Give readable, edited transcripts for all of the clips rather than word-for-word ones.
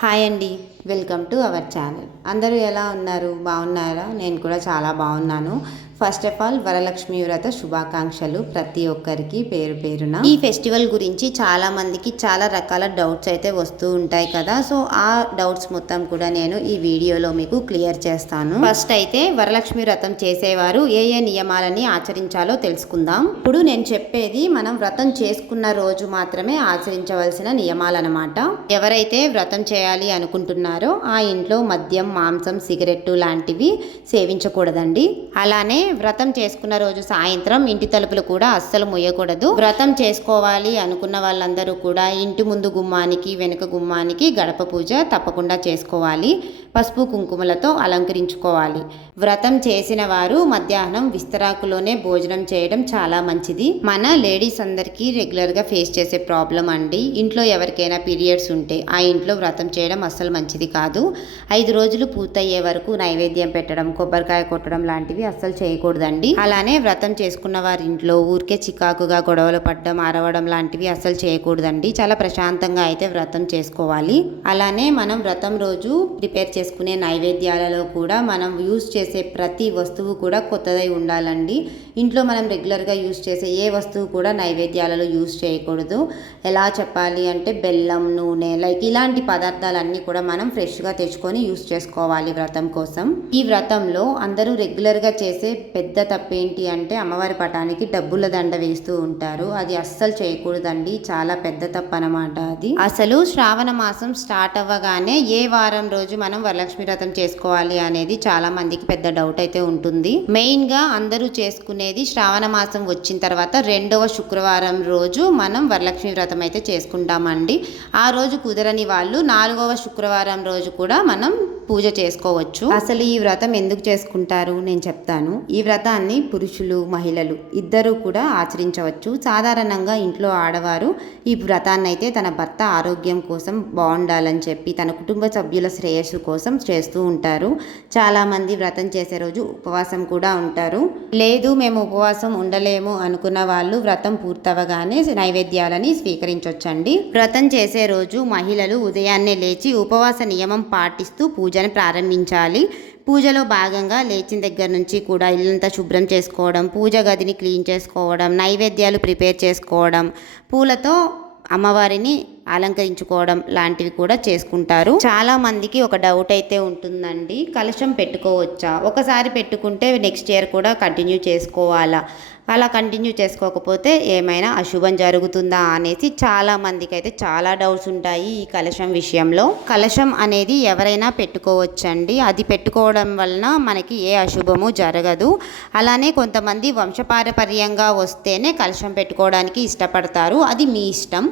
Hi అండి, welcome to our channel. అందరూ ఎలా ఉన్నారు? బాగున్నారా? నేను కూడా చాలా బాగున్నాను. ఫస్ట్ ఆఫ్ ఆల్ వరలక్ష్మి వ్రత శుభాకాంక్షలు ప్రతి ఒక్కరికి పేరు పేరున. ఈ ఫెస్టివల్ గురించి చాలా మందికి చాలా రకాల డౌట్స్ అయితే వస్తూ ఉంటాయి కదా. సో ఆ డౌట్స్ మొత్తం కూడా నేను ఈ వీడియోలో మీకు క్లియర్ చేస్తాను. ఫస్ట్ అయితే వరలక్ష్మి వ్రతం చేసేవారు ఏ ఏ నియమాలని ఆచరించాలో తెలుసుకుందాం. ఇప్పుడు నేను చెప్పేది మనం వ్రతం చేసుకున్న రోజు మాత్రమే ఆచరించవలసిన నియమాలన్నమాట. ఎవరైతే వ్రతం చేయాలి అనుకుంటున్నారో ఆ ఇంట్లో మద్యం, మాంసం, సిగరెట్టు లాంటివి సేవించకూడదండి. అలానే వ్రతం చేసుకున్న రోజు సాయంత్రం ఇంటి తలుపులు కూడా అస్సలు ముయ్యకూడదు. వ్రతం చేసుకోవాలి అనుకున్న వాళ్ళందరూ కూడా ఇంటి ముందు గుమ్మానికి, వెనుక గుమ్మానికి గడప పూజ తప్పకుండా చేసుకోవాలి. పసుపు కుంకుమలతో అలంకరించుకోవాలి. వ్రతం చేసిన వారు మధ్యాహ్నం విస్తరాకులోనే భోజనం చేయడం చాలా మంచిది. మన లేడీస్ అందరికీ రెగ్యులర్గా ఫేస్ చేసే ప్రాబ్లం అండి. ఇంట్లో ఎవరికైనా పీరియడ్స్ ఉంటే ఆ ఇంట్లో వ్రతం చేయడం అస్సలు మంచిది కాదు. 5 రోజులు పూర్తయ్యే వరకు నైవేద్యం పెట్టడం, కొబ్బరికాయ కొట్టడం లాంటివి అస్సలు చేయకూడదండి. అలానే వ్రతం చేసుకున్న వారి ఇంట్లో ఊరికే చికాకుగా గొడవలు పడడం, అరవడం లాంటివి అస్సలు చేయకూడదండి. చాలా ప్రశాంతంగా అయితే వ్రతం చేసుకోవాలి. అలానే మనం వ్రతం రోజు ప్రిపేర్ చేసుకునే నైవేద్యాలలో కూడా మనం యూజ్ చేసే ప్రతి వస్తువు కూడా కొత్తదై ఉండాలండి. ఇంట్లో మనం రెగ్యులర్గా యూజ్ చేసే ఏ వస్తువు కూడా నైవేద్యాలలో యూజ్ చేయకూడదు. ఎలా చెప్పాలి అంటే బెల్లం, నూనె ఇలాంటి పదార్థాలన్నీ కూడా మనం ఫ్రెష్గా తెచ్చుకొని యూజ్ చేసుకోవాలి వ్రతం కోసం. ఈ వ్రతంలో అందరూ రెగ్యులర్గా చేసే పెద్ద తప్పేంటి అంటే అమ్మవారి పటానికి డబ్బుల దండ వేస్తూ ఉంటారు. అది అస్సలు చేయకూడదండి. చాలా పెద్ద తప్పు అన్నమాట అది. అసలు శ్రావణ మాసం స్టార్ట్ అవ్వగానే ఏ వారం రోజు మనం వరలక్ష్మి వ్రతం చేసుకోవాలి అనేది చాలా మందికి పెద్ద డౌట్ అయితే ఉంటుంది. మెయిన్ గా అందరూ చేసుకునేది శ్రావణ మాసం వచ్చిన తర్వాత 2వ శుక్రవారం రోజు మనం వరలక్ష్మి వ్రతం అయితే చేసుకుంటామండి. ఆ రోజు కుదరని వాళ్ళు 4వ శుక్రవారం రోజు కూడా మనం పూజ చేసుకోవచ్చు. అసలు ఈ వ్రతం ఎందుకు చేసుకుంటారు నేను చెప్తాను. ఈ వ్రతాన్ని పురుషులు, మహిళలు ఇద్దరూ కూడా ఆచరించవచ్చు. సాధారణంగా ఇంట్లో ఆడవారు ఈ వ్రతాన్ని అయితే తన భర్త ఆరోగ్యం కోసం బాగుండాలని చెప్పి, తన కుటుంబ సభ్యుల శ్రేయస్సు కోసం చేస్తూ ఉంటారు. చాలా మంది వ్రతం చేసే రోజు ఉపవాసం కూడా ఉంటారు. లేదు మేము ఉపవాసం ఉండలేము అనుకున్న వాళ్ళు వ్రతం పూర్తవగానే నైవేద్యాలని స్వీకరించవచ్చండి. వ్రతం చేసే రోజు మహిళలు ఉదయాన్నే లేచి ఉపవాస నియమం పాటిస్తూ పూజను ప్రారంభించాలి. పూజలో భాగంగా లేచిన దగ్గర నుంచి కూడా ఇల్లంతా శుభ్రం చేసుకోవడం, పూజ గదిని క్లీన్ చేసుకోవడం, నైవేద్యాలు ప్రిపేర్ చేసుకోవడం, పూలతో అమ్మవారిని అలంకరించుకోవడం లాంటివి కూడా చేసుకుంటారు. చాలా మందికి ఒక డౌట్ అయితే ఉంటుందండి, కలశం పెట్టుకోవచ్చా? ఒకసారి పెట్టుకుంటే నెక్స్ట్ ఇయర్ కూడా కంటిన్యూ చేసుకోవాలా? అలా కంటిన్యూ చేసుకోకపోతే ఏమైనా అశుభం జరుగుతుందా అనేసి చాలా మందికి అయితే చాలా డౌట్స్ ఉంటాయి ఈ కలశం విషయంలో. కలశం అనేది ఎవరైనా పెట్టుకోవచ్చండి. అది పెట్టుకోవడం వలన మనకి ఏ అశుభము జరగదు. అలానే కొంతమంది వంశపారపర్యంగా వస్తేనే కలశం పెట్టుకోవడానికి ఇష్టపడతారు. అది మీ ఇష్టం.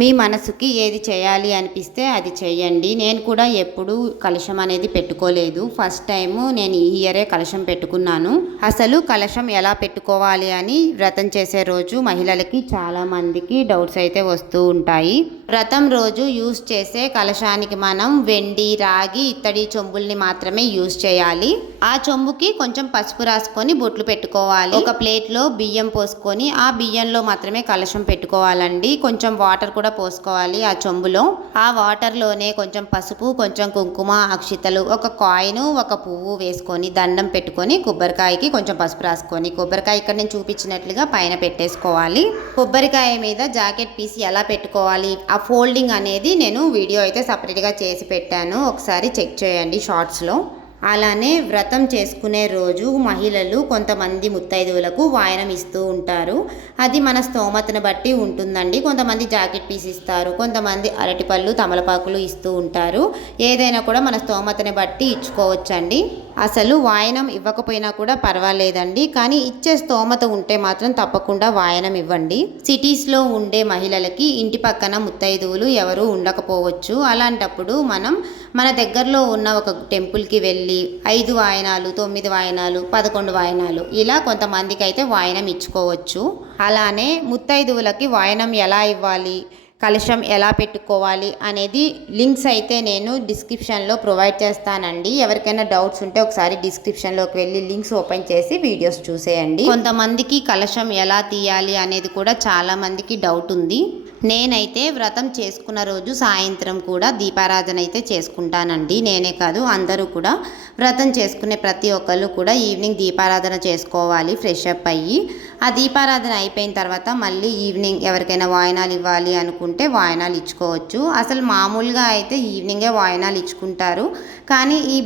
మీ మనసుకి ఏది చేయాలి అనిపిస్తే అది చేయండి. నేను కూడా ఎప్పుడు కలశం అనేది పెట్టుకోలేదు. ఫస్ట్ టైము నేను ఈ ఇయరే కలశం పెట్టుకున్నాను. అసలు కలశం ఎలా పెట్టుకోవాలి అని వ్రతం చేసే రోజు మహిళలకి చాలా మందికి డౌట్స్ అయితే వస్తూ ఉంటాయి. వ్రతం రోజు యూజ్ చేసే కలశానికి మనం వెండి, రాగి, ఇత్తడి చెంబుల్ని మాత్రమే యూజ్ చేయాలి. ఆ చెంబుకి కొంచెం పసుపు రాసుకొని బొట్లు పెట్టుకోవాలి. ఒక ప్లేట్లో బియ్యం పోసుకొని ఆ బియ్యంలో మాత్రమే కలశం పెట్టుకోవాలండి. కొంచెం వాటర్ కూడా పోసుకోవాలి ఆ చెంబులో. ఆ వాటర్లోనే కొంచెం పసుపు, కొంచెం కుంకుమ, అక్షితలు, ఒక కాయిన్, ఒక పువ్వు వేసుకొని దండం పెట్టుకొని కొబ్బరికాయకి కొంచెం పసుపు రాసుకొని కొబ్బరికాయ ఇక్కడ నేను చూపించినట్లుగా పైన పెట్టేసుకోవాలి. కొబ్బరికాయ మీద జాకెట్ పీస్ ఎలా పెట్టుకోవాలి, ఆ ఫోల్డింగ్ అనేది నేను వీడియో అయితే సపరేట్గా చేసి పెట్టాను. ఒకసారి చెక్ చేయండి షార్ట్స్లో. అలానే వ్రతం చేసుకునే రోజు మహిళలు కొంతమంది ముత్తైదువులకు వాయనం ఇస్తూ ఉంటారు. అది మన స్తోమతను బట్టి ఉంటుందండి. కొంతమంది జాకెట్ పీస్ ఇస్తారు, కొంతమంది అరటిపళ్ళు, తమలపాకులు ఇస్తూ ఉంటారు. ఏదైనా కూడా మన స్తోమతని బట్టి ఇచ్చుకోవచ్చండి. అసలు వాయనం ఇవ్వకపోయినా కూడా పర్వాలేదండి, కానీ ఇచ్చే స్తోమత ఉంటే మాత్రం తప్పకుండా వాయనం ఇవ్వండి. సిటీస్లో ఉండే మహిళలకి ఇంటి పక్కన ముత్తైదువులు ఎవరు ఉండకపోవచ్చు. అలాంటప్పుడు మనం మన దగ్గరలో ఉన్న ఒక టెంపుల్కి వెళ్ళి 5 వాయనాలు, 9 వాయనాలు, 11 వాయనాలు ఇలా కొంతమందికి అయితే వాయనం ఇచ్చుకోవచ్చు. అలానే ముత్తైదువులకి వాయనం ఎలా ఇవ్వాలి, కలశం ఎలా పెట్టుకోవాలి అనేది లింక్స్ అయితే నేను డిస్క్రిప్షన్లో ప్రొవైడ్ చేస్తానండి. ఎవరికైనా డౌట్స్ ఉంటే ఒకసారి డిస్క్రిప్షన్లోకి వెళ్ళి లింక్స్ ఓపెన్ చేసి వీడియోస్ చూసేయండి. కొంతమందికి కలశం ఎలా తీయాలి అనేది కూడా చాలా మందికి డౌట్ ఉంది. నేనైతే వ్రతం చేసుకున్న రోజు సాయంత్రం కూడా దీపారాధన అయితే చేసుకుంటానండి. నేనే కాదు, అందరూ కూడా వ్రతం చేసుకునే ప్రతి ఒక్కళ్ళు కూడా ఈవినింగ్ దీపారాధన చేసుకోవాలి ఫ్రెష్ అప్ అయ్యి. ఆ దీపారాధన అయిపోయిన తర్వాత మళ్ళీ ఈవినింగ్ ఎవరికైనా వాయినాలు ఇవ్వాలి అనుకుంటే వాయినాలు ఇచ్చుకోవచ్చు. అసలు మామూలుగా అయితే ఈవినింగే వాయినాలు ఇచ్చుకుంటారు, కానీ ఈ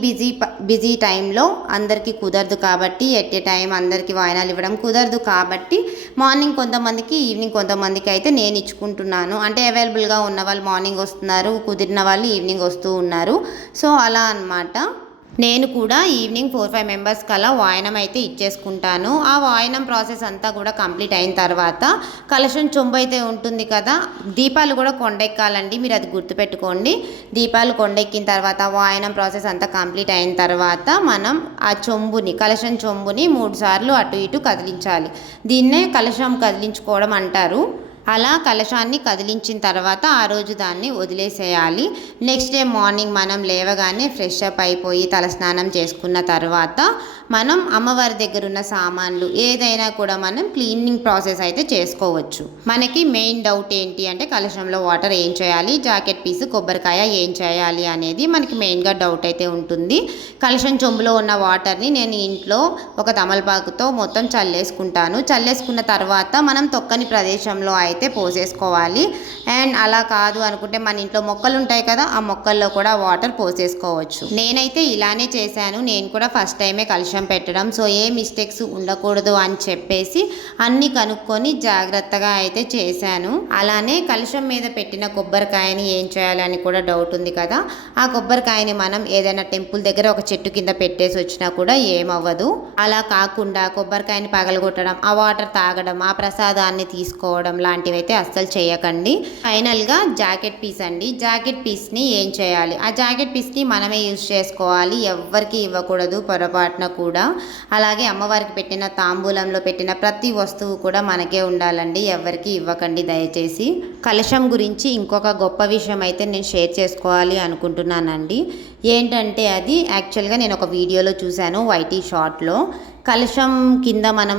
బిజీ టైంలో అందరికీ కుదరదు కాబట్టి, ఎట్ ఏ టైం అందరికీ వాయినాలు ఇవ్వడం కుదరదు కాబట్టి మార్నింగ్ కొంతమందికి, ఈవినింగ్ కొంతమందికి అయితే నేను ఇచ్చుకుంటున్నాను. అంటే అవైలబుల్గా ఉన్న వాళ్ళు మార్నింగ్ వస్తున్నారు, కుదిరిన వాళ్ళు ఈవినింగ్ వస్తూ ఉన్నారు. సో అలా అన్నమాట. నేను కూడా ఈవినింగ్ 4-5 మెంబర్స్కి అలా వాయనం అయితే ఇచ్చేసుకుంటాను. ఆ వాయనం ప్రాసెస్ అంతా కూడా కంప్లీట్ అయిన తర్వాత కలశం చెంబు అయితే ఉంటుంది కదా, దీపాలు కూడా కొండెక్కాలండి, మీరు అది గుర్తుపెట్టుకోండి. దీపాలు కొండెక్కిన తర్వాత వాయనం ప్రాసెస్ అంతా కంప్లీట్ అయిన తర్వాత మనం ఆ చెంబుని, కలశం చెంబుని 3 సార్లు అటు ఇటు కదిలించాలి. దీన్నే కలశం కదిలించుకోవడం అంటారు. అలా కలశాన్ని కదిలించిన తర్వాత ఆ రోజు దాన్ని వదిలేసేయాలి. నెక్స్ట్ డే మార్నింగ్ మనం లేవగానే ఫ్రెష్ అప్ అయిపోయి తలస్నానం చేసుకున్న తర్వాత మనం అమ్మవారి దగ్గర ఉన్న సామాన్లు ఏదైనా కూడా మనం క్లీనింగ్ ప్రాసెస్ అయితే చేసుకోవచ్చు. మనకి మెయిన్ డౌట్ ఏంటి అంటే కలశంలో వాటర్ ఏం చేయాలి, జాకెట్ పీస్, కొబ్బరికాయ ఏం చేయాలి అనేది మనకి మెయిన్గా డౌట్ అయితే ఉంటుంది. కలశం చెంబులో ఉన్న వాటర్ని నేను ఇంట్లో ఒక తమలపాకుతో మొత్తం చల్లేసుకుంటాను. చల్లేసుకున్న తర్వాత మనం తొక్కని ప్రదేశంలో అయితే పోసేసుకోవాలి. అండ్ అలా కాదు అనుకుంటే మన ఇంట్లో మొక్కలు ఉంటాయి కదా, ఆ మొక్కల్లో కూడా వాటర్ పోసేసుకోవచ్చు. నేనైతే ఇలానే చేశాను. నేను కూడా ఫస్ట్ టైమే కలశం పెట్టడం, సో ఏ మిస్టేక్స్ ఉండకూడదు అని చెప్పేసి అన్నీ కనుక్కొని జాగ్రత్తగా అయితే చేశాను. అలానే కలశం మీద పెట్టిన కొబ్బరికాయని ఏం చేయాలని కూడా డౌట్ ఉంది కదా, ఆ కొబ్బరికాయని మనం ఏదైనా టెంపుల్ దగ్గర ఒక చెట్టు కింద పెట్టేసి వచ్చినా కూడా ఏమవ్వదు. అలా కాకుండా కొబ్బరికాయని పగలగొట్టడం, ఆ వాటర్ తాగడం, ఆ ప్రసాదాన్ని తీసుకోవడం లాంటివి అయితే అస్సలు చేయకండి. ఫైనల్గా జాకెట్ పీస్ అండి. జాకెట్ పీస్ని ఏం చేయాలి, ఆ జాకెట్ పీస్ని మనమే యూజ్ చేసుకోవాలి, ఎవ్వరికి ఇవ్వకూడదు పొరపాటున కూడా. అలాగే అమ్మవారికి పెట్టిన తాంబూలంలో పెట్టిన ప్రతి వస్తువు కూడా మనకే ఉండాలండి, ఎవరికి ఇవ్వకండి దయచేసి. కలశం గురించి ఇంకొక గొప్ప విషయం అయితే నేను షేర్ చేసుకోవాలి అనుకుంటున్నానండి. ఏంటంటే అది యాక్చువల్గా నేను ఒక వీడియోలో చూశాను, వైటీ షార్ట్లో. కలశం కింద మనం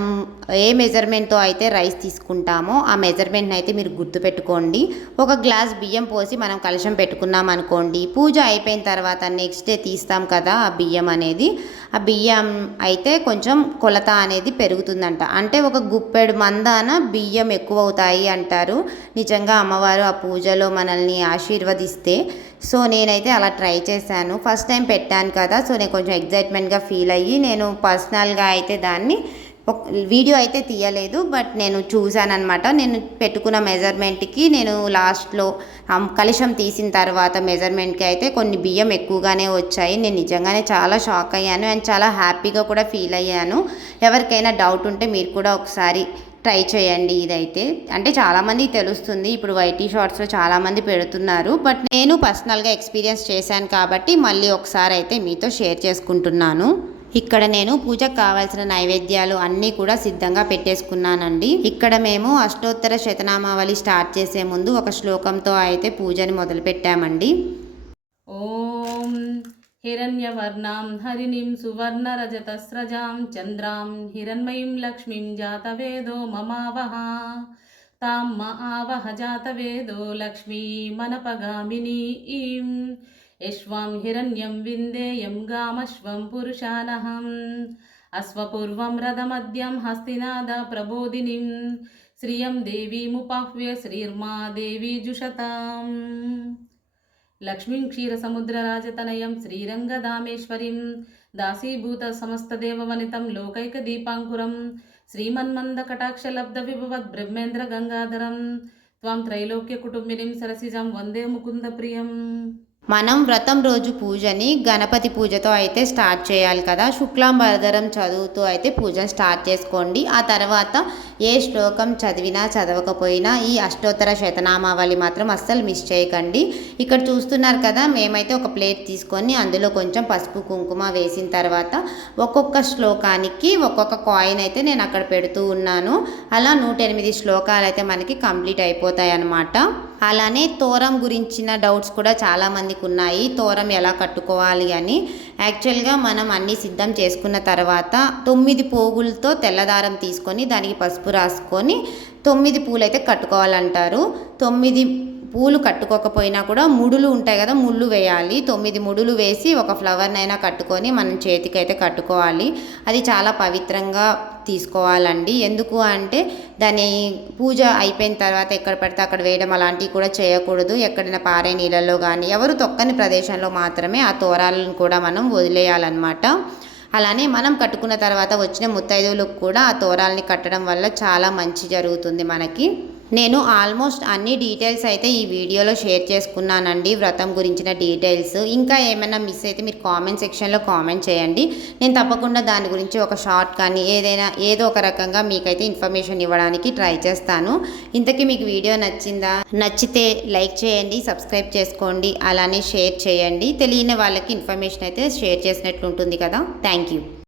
ఏ మెజర్మెంట్తో అయితే రైస్ తీసుకుంటామో ఆ మెజర్మెంట్ని అయితే మీరు గుర్తుపెట్టుకోండి. ఒక గ్లాస్ బియ్యం పోసి మనం కలశం పెట్టుకున్నాం అనుకోండి, పూజ అయిపోయిన తర్వాత నెక్స్ట్ డే తీస్తాం కదా ఆ బియ్యం అనేది, ఆ బియ్యం అయితే కొంచెం కొలత అనేది పెరుగుతుందంట. అంటే ఒక గుప్పెడు మందాన బియ్యం ఎక్కువ అవుతాయి అంటారు. నిజంగా అమ్మవారు ఆ పూజలో మనల్ని ఆశీర్వదిస్తే. సో నేనైతే అలా ట్రై చేశాను. ఫస్ట్ టైం పెట్టాను కదా, సో నేను కొంచెం ఎగ్జైట్మెంట్గా ఫీల్ అయ్యి నేను పర్సనల్గా అయితే దాన్ని వీడియో అయితే తీయలేదు, బట్ నేను చూశానమాట. నేను పెట్టుకున్న మెజర్మెంట్కి నేను లాస్ట్లో కలశం తీసిన తర్వాత మెజర్మెంట్కి అయితే కొన్ని బియ్యం ఎక్కువగానే వచ్చాయి. నేను నిజంగానే చాలా షాక్ అయ్యాను అండ్ చాలా హ్యాపీగా కూడా ఫీల్ అయ్యాను. ఎవరికైనా డౌట్ ఉంటే మీరు కూడా ఒకసారి ట్రై చేయండి. ఇదైతే అంటే చాలామంది తెలుస్తుంది, ఇప్పుడు వైటీ షార్ట్స్లో చాలామంది పెడుతున్నారు, బట్ నేను పర్సనల్గా ఎక్స్పీరియన్స్ చేశాను కాబట్టి మళ్ళీ ఒకసారి అయితే మీతో షేర్ చేసుకుంటున్నాను. ఇక్కడ నేను పూజకు కావాల్సిన నైవేద్యాలు అన్నీ కూడా సిద్ధంగా పెట్టేసుకున్నానండి. ఇక్కడ మేము అష్టోత్తర శతనామావళి స్టార్ట్ చేసే ముందు ఒక శ్లోకంతో అయితే పూజని మొదలు పెట్టామండి. ఓం హిరణ్యవర్ణాం హరిణీం సువర్ణరజతస్రజాం చంద్రాం హిరణ్మయీం లక్ష్మీం జాతవేదో మమావహ తాం ఆవహ జాతవేదో లక్ష్మీమనపగామినీం యశ్వాం హిరణ్యం విందేయం గామశ్వం పురుషానహం అశ్వపూర్వం రథమద్యం హస్తినాద ప్రబోధినిం శ్రియం దేవీముపాహ్వ్య శ్రీర్మా దేవీ జుషతాం లక్ష్మీం క్షీరసముద్రరాజతనయం శ్రీరంగధామేశ్వరీం దాసీభూత సమస్తదేవవనితం లోకైకదీపాంకురం శ్రీమన్మందకటాక్షలబ్ధ విభవద్ బ్రహ్మేంద్ర గంగాధరం త్వాం త్రైలోక్యకుటుంబినిం సరసిజం వందే ముకుందప్రియం. మనం వ్రతం రోజు పూజని గణపతి పూజతో అయితే స్టార్ట్ చేయాలి కదా, శుక్లాంబరధరం చదువుతూ అయితే పూజను స్టార్ట్ చేసుకోండి. ఆ తర్వాత ఏ శ్లోకం చదివినా చదవకపోయినా ఈ అష్టోత్తర శతనామావళి మాత్రం అస్సలు మిస్ చేయకండి. ఇక్కడ చూస్తున్నారు కదా, మేమైతే ఒక ప్లేట్ తీసుకొని అందులో కొంచెం పసుపు కుంకుమ వేసిన తర్వాత ఒక్కొక్క శ్లోకానికి ఒక్కొక్క కాయిన్ అయితే నేను అక్కడ పెడుతూ ఉన్నాను. అలా 108 శ్లోకాలు అయితే మనకి కంప్లీట్ అయిపోతాయి అన్నమాట. అలానే తోరం గురించిన డౌట్స్ కూడా చాలామందికి ఉన్నాయి. తోరం ఎలా కట్టుకోవాలి అని. యాక్చువల్గా మనం అన్నీ సిద్ధం చేసుకున్న తర్వాత 9 పోగులతో తెల్లదారం తీసుకొని దానికి పసుపు రాసుకొని 9 పూలైతే కట్టుకోవాలంటారు. 9 పూలు కట్టుకోకపోయినా కూడా ముడులు ఉంటాయి కదా, ముళ్ళు వేయాలి. 9 ముడులు వేసి ఒక ఫ్లవర్నైనా కట్టుకొని మనం చేతికైతే కట్టుకోవాలి. అది చాలా పవిత్రంగా తీసుకోవాలండి. ఎందుకు అంటే దాని పూజ అయిపోయిన తర్వాత ఎక్కడ పడితే అక్కడ వేయడం అలాంటివి కూడా చేయకూడదు. ఎక్కడైనా పారే నీళ్ళల్లో కానీ ఎవరు తొక్కని ప్రదేశంలో మాత్రమే ఆ తోరాలను కూడా మనం వదిలేయాలన్నమాట. అలానే మనం కట్టుకున్న తర్వాత వచ్చిన ముత్తైదువులకు కూడా ఆ తోరాలని కట్టడం వల్ల చాలా మంచి జరుగుతుంది మనకి. నేను ఆల్మోస్ట్ అన్ని డీటెయిల్స్ అయితే ఈ వీడియోలో షేర్ చేసుకున్నానండి, వ్రతం గురించిన డీటెయిల్స్. ఇంకా ఏమైనా మిస్ అయితే మీరు కామెంట్ సెక్షన్లో కామెంట్ చేయండి. నేను తప్పకుండా దాని గురించి ఒక షార్ట్ కానీ ఏదో ఒక రకంగా మీకైతే ఇన్ఫర్మేషన్ ఇవ్వడానికి ట్రై చేస్తాను. ఇంతకీ మీకు వీడియో నచ్చిందా? నచ్చితే లైక్ చేయండి, సబ్స్క్రైబ్ చేసుకోండి, అలానే షేర్ చేయండి. తెలియని వాళ్ళకి ఇన్ఫర్మేషన్ అయితే షేర్ చేసినట్లు ఉంటుంది కదా. Thank you.